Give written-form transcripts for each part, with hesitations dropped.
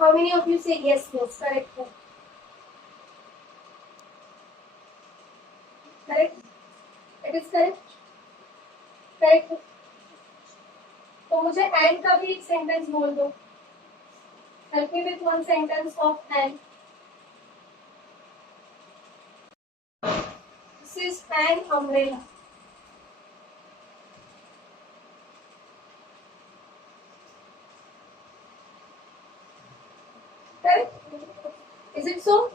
How many of you say yes? Yes, correct. Correct. It is correct. Correct. तो मुझे and का भी एक सेंटेंस बोल दो. Help me with one sentence of and. This is an umbrella. Correct? Is it so?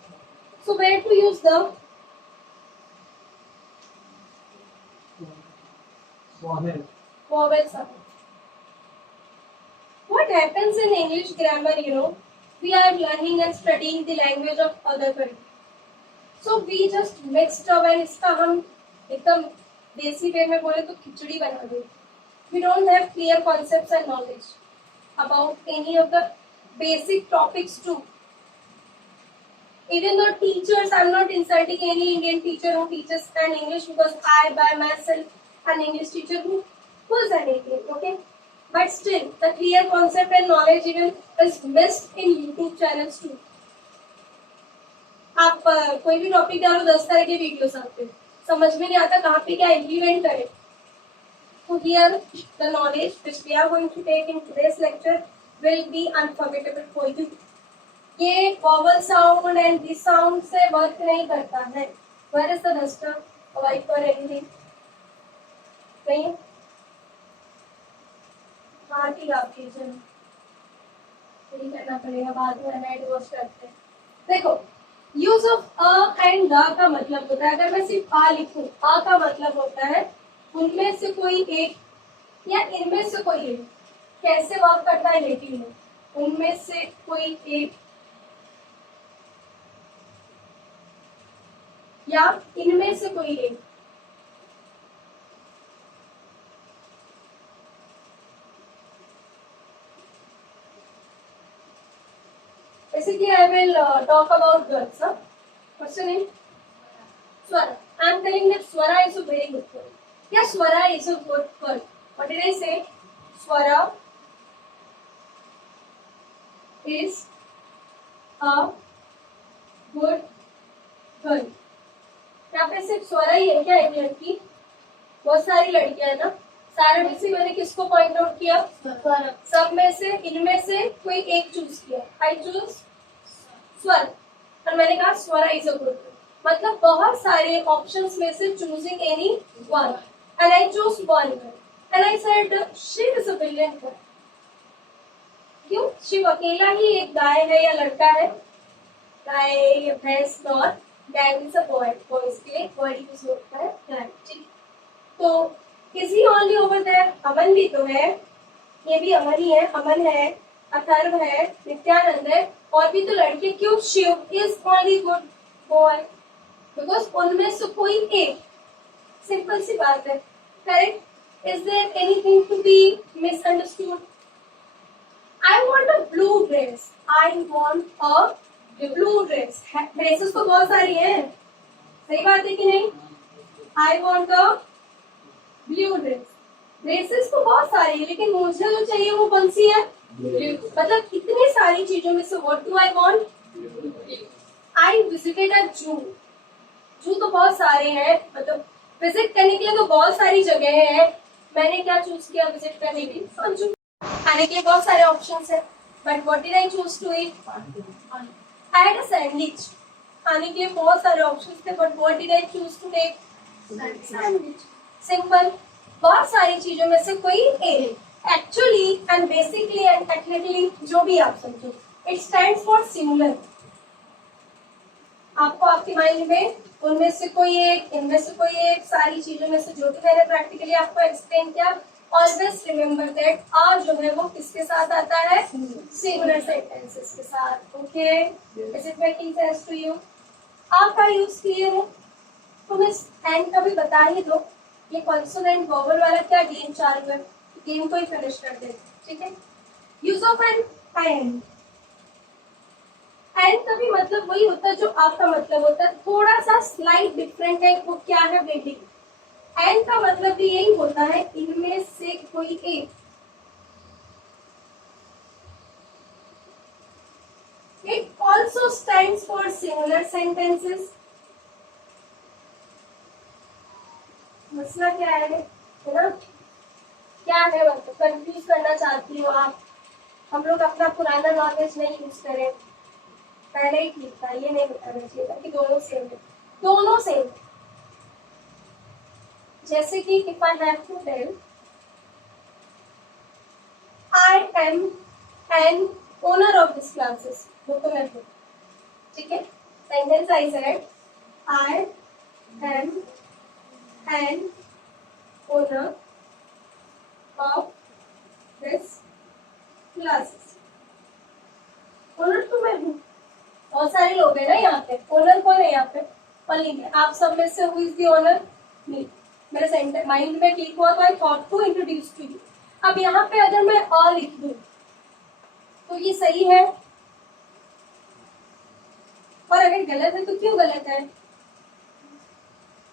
So where to use the vowel sound? What happens in English grammar, we are learning and studying the language of other country. So we just mixed up and इसका हम एकदम देसी वे में बोले तो खिचड़ी बना दे. We don't have clear concepts and knowledge about any of the basic topics too. Even though teachers, I'm not insulting any Indian teacher who teaches an English, because I by myself an English teacher who's an Indian, okay? But still, the clear concept and knowledge even is missed in YouTube channels too. आप कोई भी topic डालो 10 तरह के videos आते हैं, समझ में नहीं आता कहाँ पे क्या इम्प्लीमेंट करें. So here the knowledge which we are going to take in today's lecture will be unforgettable for you. ये vowel sound and this sound से वर्क नहीं करता है. Where is the duster, wipe or anything? नहीं. हाँ ठीक आप कीजिए. यही करना पड़ेगा, बाद में नाइट वॉश करते हैं. देखो, use of a and the का मतलब होता है, अगर मैं सिर्फ आ लिखूं, अ का मतलब होता है उनमें से कोई एक या इनमें से कोई एक. कैसे वर्क करता है लेती हूँ. उनमें से कोई एक या इनमें से कोई एक. Basically, I will talk about girls. What's your name? Swara. I am telling that Swara is a very good girl. Yeah, Swara is a good girl. What did I say? Swara is a good girl. यहाँ पे सिर्फ स्वरा ही है क्या एक लड़की? बहुत सारी लड़कियां है ना. सारे में से मैंने किसको पॉइंट आउट किया? सब में से इनमें से कोई एक चूज किया. आई चूज स्वर और मैंने कहा स्वरा इज अ गुड गर्ल. मतलब बहुत सारे ऑप्शंस में से choosing any one and I choose one girl and I said she is a brilliant girl. क्यों? शिव अकेला ही एक गाय है या लड़का है? गाय भैंस और guy means a boy. Boys के लिए बॉडी यूज होता है गाय. ठीक. तो is he only over there? Aman भी तो है. ये भी अमन ही है. अमन है, अथर्व है, नित्यानंद है, और भी तो लड़के. क्यों Shiv is only good boy? Because उनमें से कोई एक. सिंपल सी बात है. Correct? Is there anything to be misunderstood? I want a blue dress. I want a blue dress. Dresses तो बहुत सारी हैं. सही बात है कि नहीं? I want a blue dress. Dresses तो बहुत सारी है, लेकिन मुझे जो चाहिए वो कौन सी है? Blue. मतलब इतनी सारी चीजों में से what do I want? I visited a zoo. Zoo तो बहुत सारे हैं, मतलब विजिट करने के लिए तो बहुत सारी जगह है. मैंने क्या चूज किया विजिट करने के लिए? खाने के लिए बहुत सारे ऑप्शंस है. But what did I choose to eat? I had a sandwich. खाने के लिए बहुत सारे ऑप्शंस थे, but what did I choose to take? Sandwich. Simple. बहुत सारी चीजों में से कोई एक. Actually and basically and technically जो भी आप समझो, इट स्टैंड्स फॉर सिंगुलर. आपको आपके माइंड में उनमें से कोई एक, इनमें से कोई एक, सारी चीजों में से जो भी मैंने प्रैक्टिकली आपको एक्सप्लेन किया, ऑलवेज रिमेम्बर दैट आ जो है वो किसके साथ आता है? सिंगुलर सेंटेंसेस के साथ. Okay, is it making sense to you? आपका यूज क्लियर है? तो मैं एंड का भी बता ही दो. ये कॉन्सोनेंट वोवेल वाला क्या गेम चालू है, गेम को ही फिनिश कर देते. ठीक है. Use of and. एंड का भी मतलब वही होता है जो आपका मतलब होता है. थोड़ा सा स्लाइट डिफरेंट है. वो क्या है बेटी? एंड का मतलब भी यही होता है इनमें से कोई एक. also stands for singular sentences. मसला क्या है ना, क्या है मतलब कंफ्यूज करना चाहती हो आप। हम लोग अपना पुराना नॉलेज नहीं यूज करें, पहले ही ठीक था, ये नहीं बताना चाहिए था कि दोनों सेम है, दोनों सेम। जैसे कि if I have to tell I am an owner of this classes, वो तो मैं हूँ, ठीक है। Sentence I said I am an owner of this classes. Owner तो मैं हूँ, बहुत सारे लोग हैं ना यहाँ पे, ओनर कौन है यहाँ पे? ओनली आप सब में से who is the owner? Me. मेरे सेंटर माइंड में क्लिक हुआ तो I thought to introduce to you. अब यहाँ पे अगर मैं अ लिख दूं तो ये सही है, और अगर गलत है तो क्यों गलत है?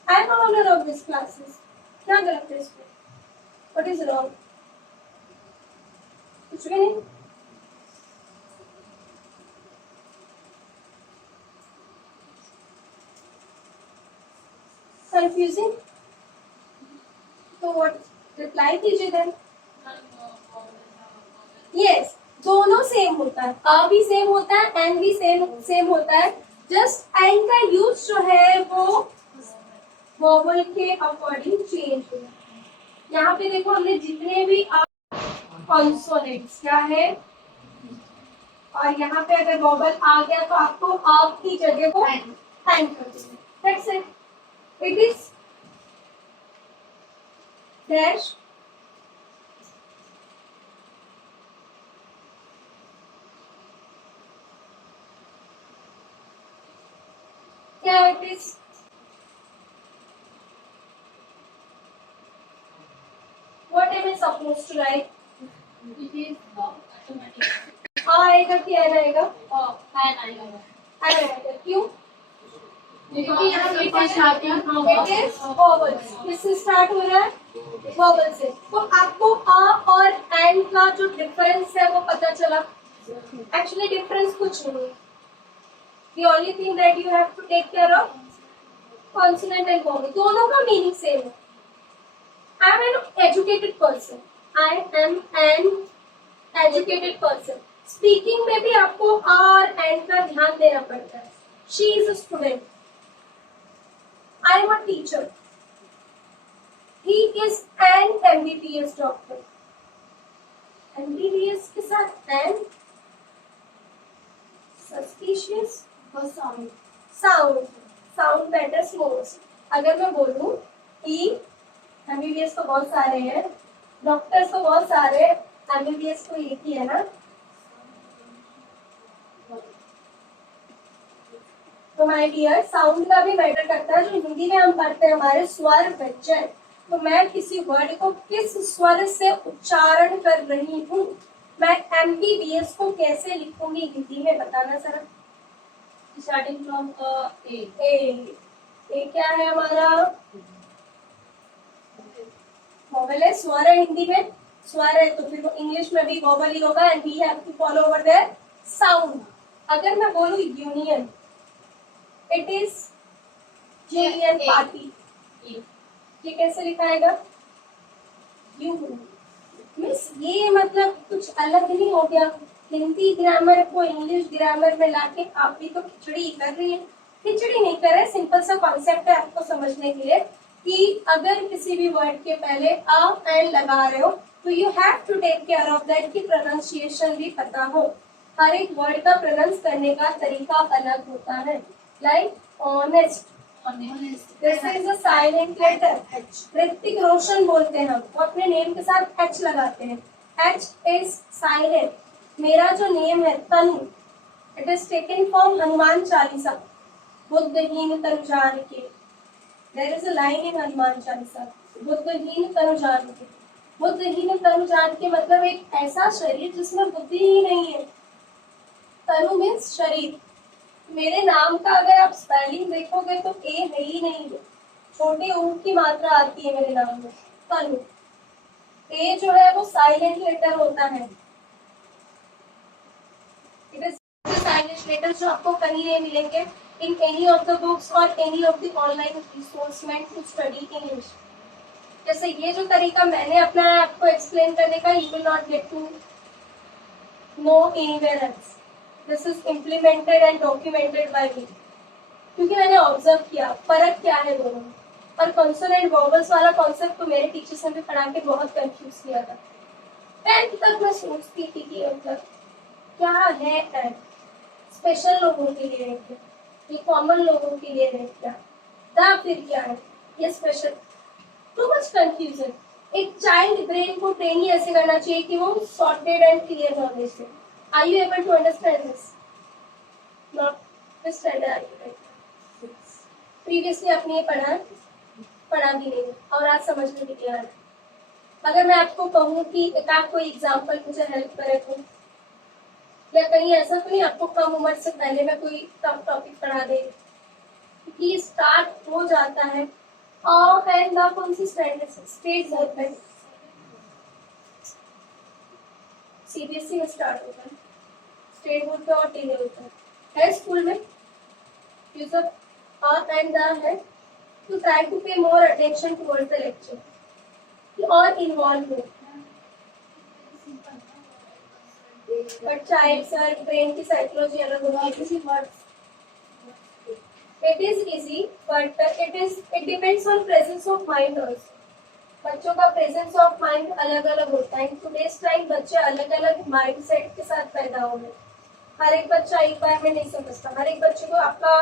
I am owner of this classes, क्या गलत है इसमें? What is wrong? कुछ भी नहीं। कंफ्यूजिंग? तो व्हाट रिप्लाई कीजिए देन। यस, दोनों सेम होता है, अ भी सेम होता है, एन भी सेम होता है, जस्ट एन का यूज जो है वो वोवल के अकॉर्डिंग चेंज हुआ। यहाँ पे देखो हमने जितने भी कॉन्सोनेंट्स क्या है, और यहाँ पे अगर वोवल आ गया तो आपको आप की जगह को एन कर देना। That's it, it is dash क्या it is what am I supposed to write? It is automatic. आएगा कि एन आएगा? An आएगा। एन आएगा, क्यों? क्योंकि यहाँ पे कोई starting from it is vowels, किससे स्टार्ट हो रहा है? वोवल से। तो आपको अ और एन का जो डिफरेंस है वो पता चला। एक्चुअली डिफरेंस कुछ नहीं है, the only thing that you have to take care of consonant and vowel, दोनों का मीनिंग सेम है। I am an educated person, I am an educated person। Speaking में भी आपको अ और एन का ध्यान देना पड़ता है। She is a student, I am a teacher, he is an MBBS doctor। MBBS के साथ an suspicious sound matters most. अगर मैं बोलूं कि एमबीबीएस तो बहुत सारे हैं, डॉक्टर्स तो बहुत सारे, एमबीबीएस तो एक ही है ना, तो माय डियर साउंड का भी मैटर करता है। जो हिंदी में हम पढ़ते हैं हमारे स्वर व्यंजन, तो मैं किसी वर्ड को किस स्वर से उच्चारण कर रही हूँ, मैं एमबीबीएस को कैसे लिखूंगी हिंदी में, बताना जरा। starting from A। ए क्या है हमारा? वोवल है, स्वर है, हिंदी में स्वर है, तो फिर वो इंग्लिश में भी वोवल ही होगा, and we have to follow over there sound. अगर मैं बोलूं union, it is union party, ये कैसे लिखाएगा? यू मिस, ये मतलब कुछ अलग नहीं हो गया? हिंदी ग्रामर को इंग्लिश ग्रामर में लाके आप भी तो खिचड़ी कर रही है। खिचड़ी नहीं कर रहे, सिंपल सा कॉन्सेप्ट है आपको समझने के लिए कि अगर किसी भी वर्ड के पहले अ एन लगा रहे हो तो you have to take care of that कि प्रोनाउंसिएशन भी पता हो। हर एक वर्ड का प्रोनाउंस करने का तरीका अलग होता है। Like honest, this is a silent letter. Hrithik Roshan बोलते हैं हम, वो अपने नेम के साथ एच लगाते हैं, एच इज साइलेंट। मेरा जो नेम है Tanu, it is taken from Hanuman Chalisa, बुद्धहीन तनु जानिके। There is a line in Hanuman Chalisa, बुद्धहीन तनु जानिके। बुद्धहीन तनु जानिके मतलब एक ऐसा शरीर जिसमें बुद्धि ही नहीं है। तनु मीन्स शरीर। मेरे नाम का अगर आप स्पेलिंग देखोगे तो ए है ही नहीं है, छोटे ऊ की मात्रा आती है मेरे नाम में, तनु। ए जो है वो साइलेंट लेटर होता है, इट इज स्टाइलिश लेटर्स जो आपको कहीं नहीं मिलेंगे in any of the books और any of the online resource meant to study English. जैसे ये जो तरीका मैंने अपना है आपको एक्सप्लेन करने का, you will not get to know anywhere else. This is implemented and documented by me, क्योंकि मैंने ऑब्जर्व किया फर्क क्या है दोनों में। और कॉन्सोनेंट वॉवल्स वाला कॉन्सेप्ट तो मेरे टीचर्स ने भी पढ़ा के बहुत कंफ्यूज किया था। 10th तक मैं सोचती थी कि मतलब क्या है एड, स्पेशल लोगों के लिए है क्या, ये कॉमन लोगों के लिए है क्या, या फिर क्या है ये स्पेशल। Too much confusion. एक चाइल्ड ब्रेन को ट्रेन ही ऐसे करना चाहिए कि वो सॉर्टेड एंड क्लियर नॉलेज से। Are you able to understand this? Not this standard. Previously आपने ये पढ़ा भी नहीं और आज समझ में नहीं आ रहा। अगर मैं आपको कहूँ कि एक आप कोई एग्जाम्पल मुझे हेल्प करे तो, या कहीं ऐसा तो नहीं आपको कम उम्र से पहले में कोई टफ टॉपिक पढ़ा दे कि स्टार्ट हो जाता है और एंड द कौन सी स्टेट बोर्ड में सीबीएसई में स्टार्ट होता है, स्टेट बोर्ड पे और डिले होता है स्कूल में यूज ऑफ और एंड द है to try to pay more attention towards the lecture और involve हो। बट चाइल्ड सर ब्रेन की साइकोलॉजी अलग होती है। It is easy, but it depends on presence of mind also. बच्चों का presence of mind अलग अलग होता है। Today's time बच्चे अलग अलग mindset के साथ पैदा हो गए। हर एक बच्चा एक बार में नहीं समझता, हर एक बच्चे को आपका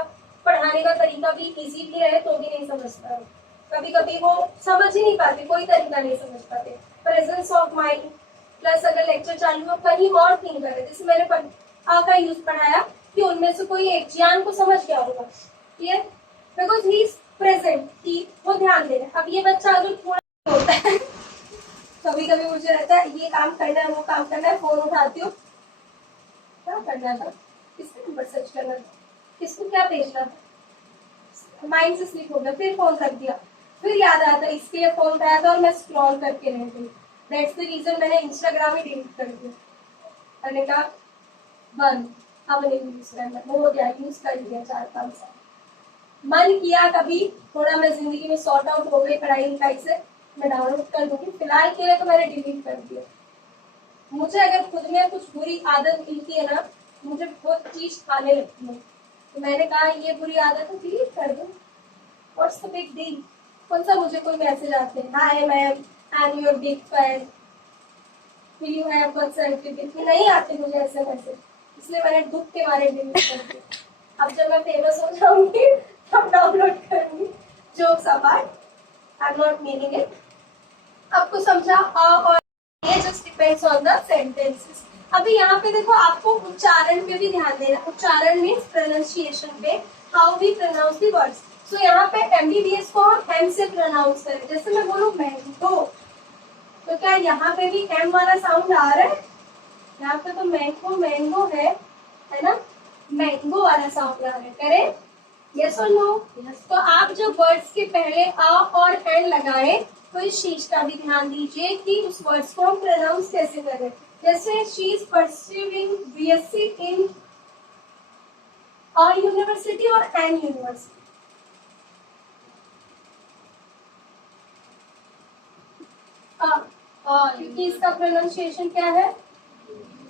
पढ़ाने का तरीका भी इजी भी है तो भी नहीं समझता। कभी कभी वो समझ ही नहीं पाते, कोई तरीका नहीं समझ पाते। प्रेजेंस ऑफ माइंड प्लस अगर लेक्चर चालू हो कहीं और थिंक करे, जैसे मैंने आ का यूज पढ़ाया कि उनमें से कोई एक जियान को समझ गया होगा, clear, because he is present, कि वो ध्यान दे रहे हैं। अब ये बच्चा अगर थोड़ा होता है कभी कभी मुझे रहता है ये काम करना है वो काम करना है, फोन उठाती हूँ क्या करना था, किसका नंबर सर्च करना था, किसको क्या भेजना था, माइंड से स्लिप हो गया, फिर फोन कर दिया, फिर याद आता इसके लिए फोन उठाया था और मैं स्क्रॉल करके रह गई। दैट्स द रीजन मैंने इंस्टाग्राम ही डिलीट कर दिया। मैंने कहा बंद, अब नहीं यूज करना, वो हो गया, यूज कर लिया 4-5 साल। मन किया कभी थोड़ा मैं जिंदगी में सॉर्ट आउट हो गई पढ़ाई लिखाई से, मैं डाउनलोड कर दूंगी, फिलहाल के लिए तो मैंने डिलीट कर दिया। मुझे अगर खुद में कुछ बुरी आदत मिलती है ना, मुझे वो चीज आने लगती है, तो मैंने कहा ये बुरी आदत है डिलीट कर दो, व्हाट्स द बिग डील। कौन सा मुझे कोई मैसेज आते हैं, hi ma'am I am your big fan, will you have one certificate, नहीं आते मुझे ऐसे मैसेज, इसलिए मैंने दुख के मारे डिलीट कर दिया। अब जब मैं फेमस हो जाऊंगी तब डाउनलोड करूंगी। Jokes apart, I am not meaning it. आपको समझा? और ये just depends on the sentences. अभी यहाँ पे देखो आपको उच्चारण पे भी ध्यान देना। उच्चारण मीन्स प्रोनाउंसिएशन पे, how we pronounce the words. So यहाँ पे एमबीबीएस को हम एम से प्रोनाउंस करें। जैसे मैं बोलूँ मैंगो, तो क्या यहाँ पे भी एम वाला साउंड आ रहा है? यहाँ पे तो मैंगो मैंगो है ना, मैंगो वाला साउंड आ रहा है, करें यस और नो? तो आप जब वर्ड्स के पहले आ और एन लगाए तो इस चीज का भी ध्यान दीजिए कि उस वर्ड्स को हम प्रोनाउंस कैसे करें। जैसे she is pursuing BSc in a university और एन यूनिवर्सिटी। क्योंकि इसका प्रोनाउंसिएशन क्या है,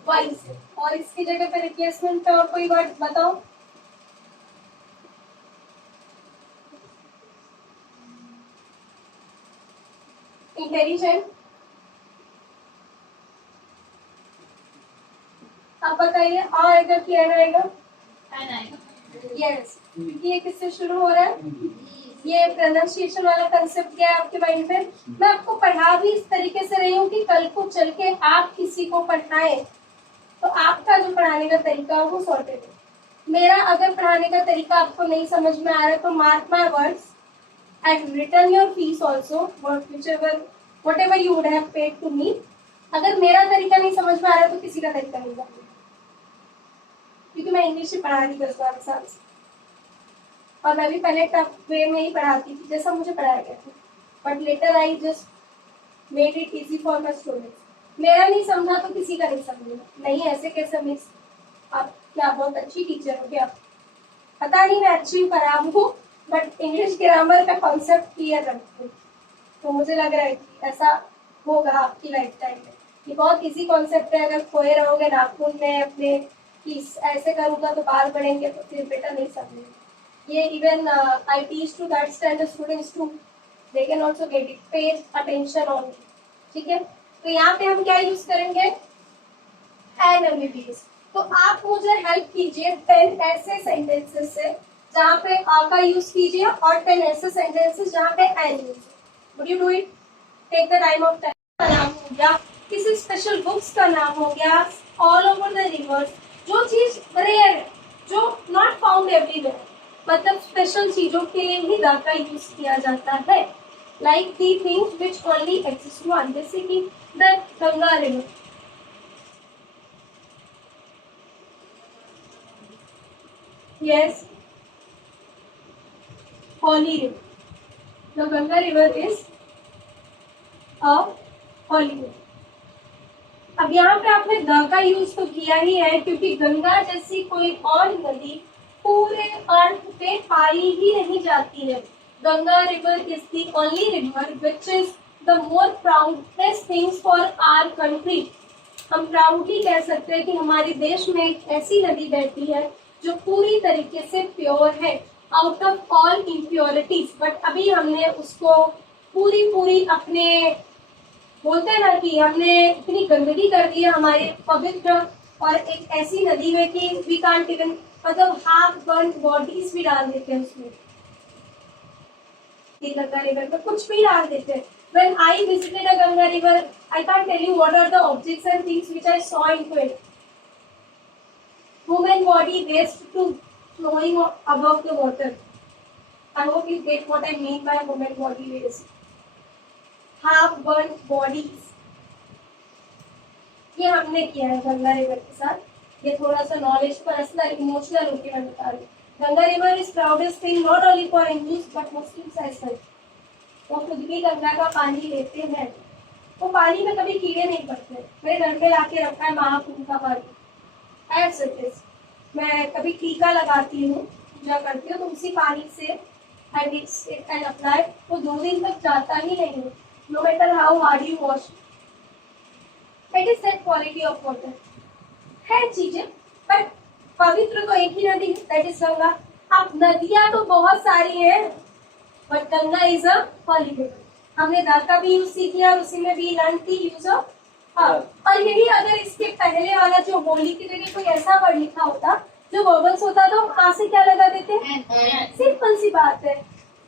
वाई से, और इसकी जगह पे रिप्लेसमेंट पे और कोई वर्ड बताओ। इंटेलिजेंट, आप बताइए, आ आएगा कि एन आएगा? यस, ये किससे शुरू हो रहा है? ये प्रोनाउंसिएशन वाला कंसेप्ट क्या है आपके माइंड में? मैं आपको पढ़ा भी इस तरीके से रही हूँ कि कल को चल के आप किसी को पढ़ाएं तो आपका जो पढ़ाने का तरीका हो वो सॉर्टेड है। मेरा अगर पढ़ाने का तरीका आपको नहीं समझ में आ रहा है तो mark my words, and return your fees also, whatever you would have paid to me। अगर मेरा तरीका नहीं समझ में आ रहा है तो किसी का तरीका नहीं जानते, क्योंकि मैं इंग्लिश ही पढ़ा रही 10-12 साल से, और मैं भी पहले टफ वे में ही पढ़ाती थी जैसा मुझे पढ़ाया गया था, but later I just made it easy for my students. मेरा नहीं समझा तो किसी का नहीं समझेगा, नहीं ऐसे कैसे मिस। आप क्या बहुत अच्छी टीचर हो क्या? पता नहीं, मैं अच्छी खराब हूँ, बट इंग्लिश ग्रामर का कॉन्सेप्ट क्लियर रखती हूँ। तो मुझे लग रहा है कि ऐसा होगा आपकी लाइफ टाइम में। ये बहुत इजी कॉन्सेप्ट है, अगर खोए रहोगे नाखून में अपने कि ऐसे करूँगा तो बाल बढ़ेंगे तो फिर बेटा नहीं समझेंगे। ये even I teach to that standard students too, they can also get it, pay attention on. ठीक है, तो यहाँ पे हम क्या यूज करेंगे? An MBBS. तो आप मुझे हेल्प कीजिए 10 ऐसे सेंटेंसेस से जहाँ पे आ का यूज कीजिए और 10 ऐसे सेंटेंसेस जहाँ पे an use. Would you do it? Take the time of time. का नाम हो गया, किसी स्पेशल बुक्स का नाम हो गया, ऑल ओवर द रिवर्स, जो चीज रेयर है, जो नॉट फाउंड एवरीवेयर, मतलब स्पेशल चीजों के लिए ही द का यूज किया जाता है। Like the things which only exist one, जैसे कि the Ganga river. Yes, Holi river. The Ganga river is a Holi river. अब यहाँ पे आपने द का यूज तो किया ही है, क्योंकि गंगा जैसी कोई और नदी पूरे अर्थ पे पाई ही नहीं जाती है। Ganga river is the only river which is the more proudest things for our country. हम प्राउडली कह सकते हैं कि हमारे देश में एक ऐसी नदी बहती है जो पूरी तरीके से प्योर है, out of all impurities. But अभी हमने उसको पूरी अपने, बोलते हैं ना कि हमने इतनी गंदगी कर दी है हमारे पवित्र और एक ऐसी नदी में कि वी कांट इवन, मतलब हाफ बर्न बॉडीज भी डाल देते हैं उसमें, गंगा रिवर में कुछ भी डाल देते हैं। When I visited a Ganga river, I can't tell you what are the objects and things which I saw into it. Human body waste to flowing above the water. I hope you get what I mean by human body waste. Half burnt bodies. ये हमने किया है Ganga river के साथ। ये थोड़ा सा knowledge personal emotional होकर मैं बता रही हूँ। Ganga river is proudest thing not only for Hindus but Muslims as well. वो खुद भी गंगा का पानी लेते हैं, वो पानी में कभी कीड़े नहीं पड़ते। मेरे घर पे लाके रखा है महाकुंभ का पानी, एज इट इज। मैं कभी टीका लगाती हूँ, पूजा करती हूँ, तो उसी पानी से एंड अप्लाई, वो 2 दिन तक जाता ही नहीं है, no matter how hard you wash. It is that quality of water है चीजें, बट पवित्र तो एक ही नदी है, दैट इज गंगा। अब नदियां तो बहुत सारी हैं, but Ganga is a Holi river. हमने द का भी यूज सीख लिया और उसी में भी लर्न की यूज ऑफ और यही अगर इसके पहले वाला जो होली की जगह कोई ऐसा वर्ड लिखा होता जो वर्बल्स होता तो हम से क्या लगा देते? सिंपल सी बात है,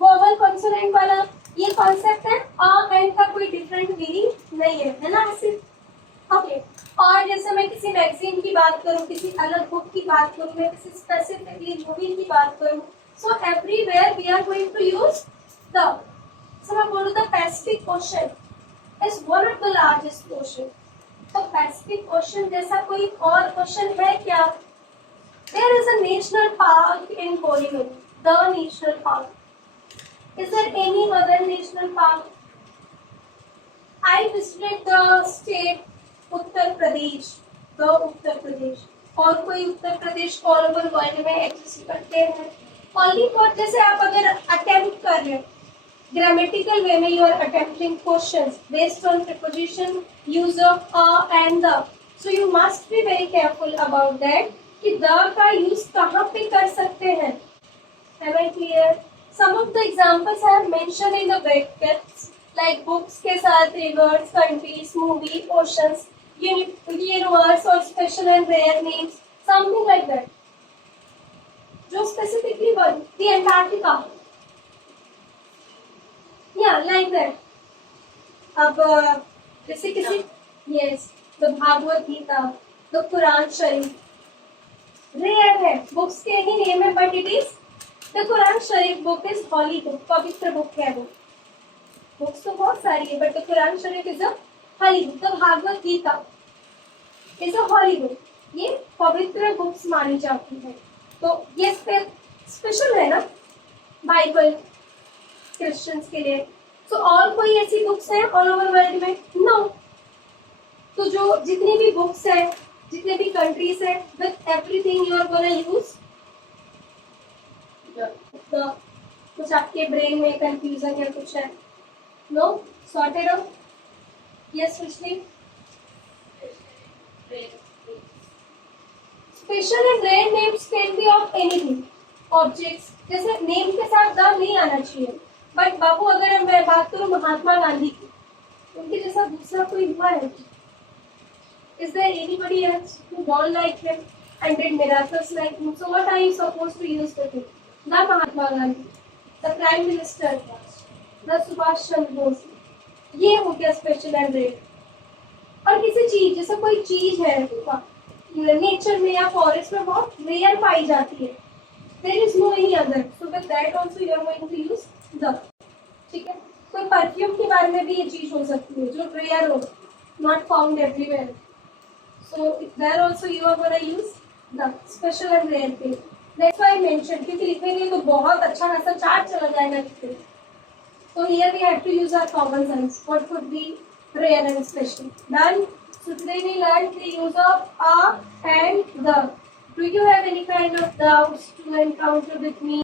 वर्बल कॉन्सोनेंट वाला ये कॉन्सेप्ट है। एंड का कोई डिफरेंट मीनिंग नहीं है ना ऐसे। ओके, और जैसे मैं किसी मैगजीन की बात करूं, किसी अलग बुक की बात करूं, मैं किसी स्पेसिफिकली मूवी की बात करूं, so everywhere we are going to use the. So मैं बोलूं the Pacific Ocean is one of the largest ocean. तो Pacific Ocean जैसा कोई और ocean है क्या? There is a national park in Kollam, the national park. Is there any other national park? I visited the state Uttar Pradesh, the Uttar Pradesh. और कोई Uttar Pradesh all over world में exist करते हैं ओनली फॉर, जैसे आप अगर अटेम्प्ट कर रहे हो ग्रामेटिकल वे में, you are attempting questions based on preposition use of a and the, so you must be very careful about that कि द का यूज कहाँ पे कर सकते हैं। Am I clear? Some of the examples I have mentioned in the brackets, like books के साथ rivers, countries, movie, oceans, universe or special and rare names, something like that. जो specifically one, the Antarctica. Yeah, like that. अब जैसे किसी, yes, the Bhagavat Gita, the Quran Sharif, rare है, books के ही name है, but it is the Quran Sharif book is holy book, पवित्र book है वो। बुक्स तो बहुत सारी है, but Quran Sharif is a holy book. तो Bhagavad Gita is a holy book, ये पवित्र बुक्स मानी जाती है। तो ये स्पेशल है ना बाइबल क्रिश्चियंस के लिए। तो और कोई ऐसी बुक्स हैं ऑल ओवर वर्ल्ड में? नो। तो जो जितनी भी बुक्स हैं जितने भी कंट्रीज है, with everything you are gonna use the. कुछ आपके ब्रेन में कंफ्यूजन या कुछ है? No, sorted out. Yes Vishnu. Special and rare names can be of anything, objects. जैसे नेम के साथ द नहीं आना चाहिए, बट बाबू अगर मैं बात करूं महात्मा गांधी की, उनके जैसा दूसरा कोई हुआ है? Is there anybody else who born like him and did miracles like him? So what are you supposed to use with him? The Mahatma Gandhi, the Prime Minister, the Subhash Chandra Bose. ये हो गया special and rare. और किसी चीज, जैसे कोई चीज है नेचर में या फॉरेस्ट में बहुत रेयर पाई जाती है, there is no any other, so with that also you are going to use the. ठीक है, कोई परफ्यूम के बारे में भी ये चीज हो सकती है जो रेयर हो, not found everywhere, so there also you are going to use the special and rare thing. That's why I mentioned, क्योंकि लिखेंगे तो बहुत अच्छा खासा चार्ट चला जाएगा इससे। So here we have to use our common sense. What could be rare and special? Done. So today we learned the use of a and the. Do you have any kind of doubts to encounter with me?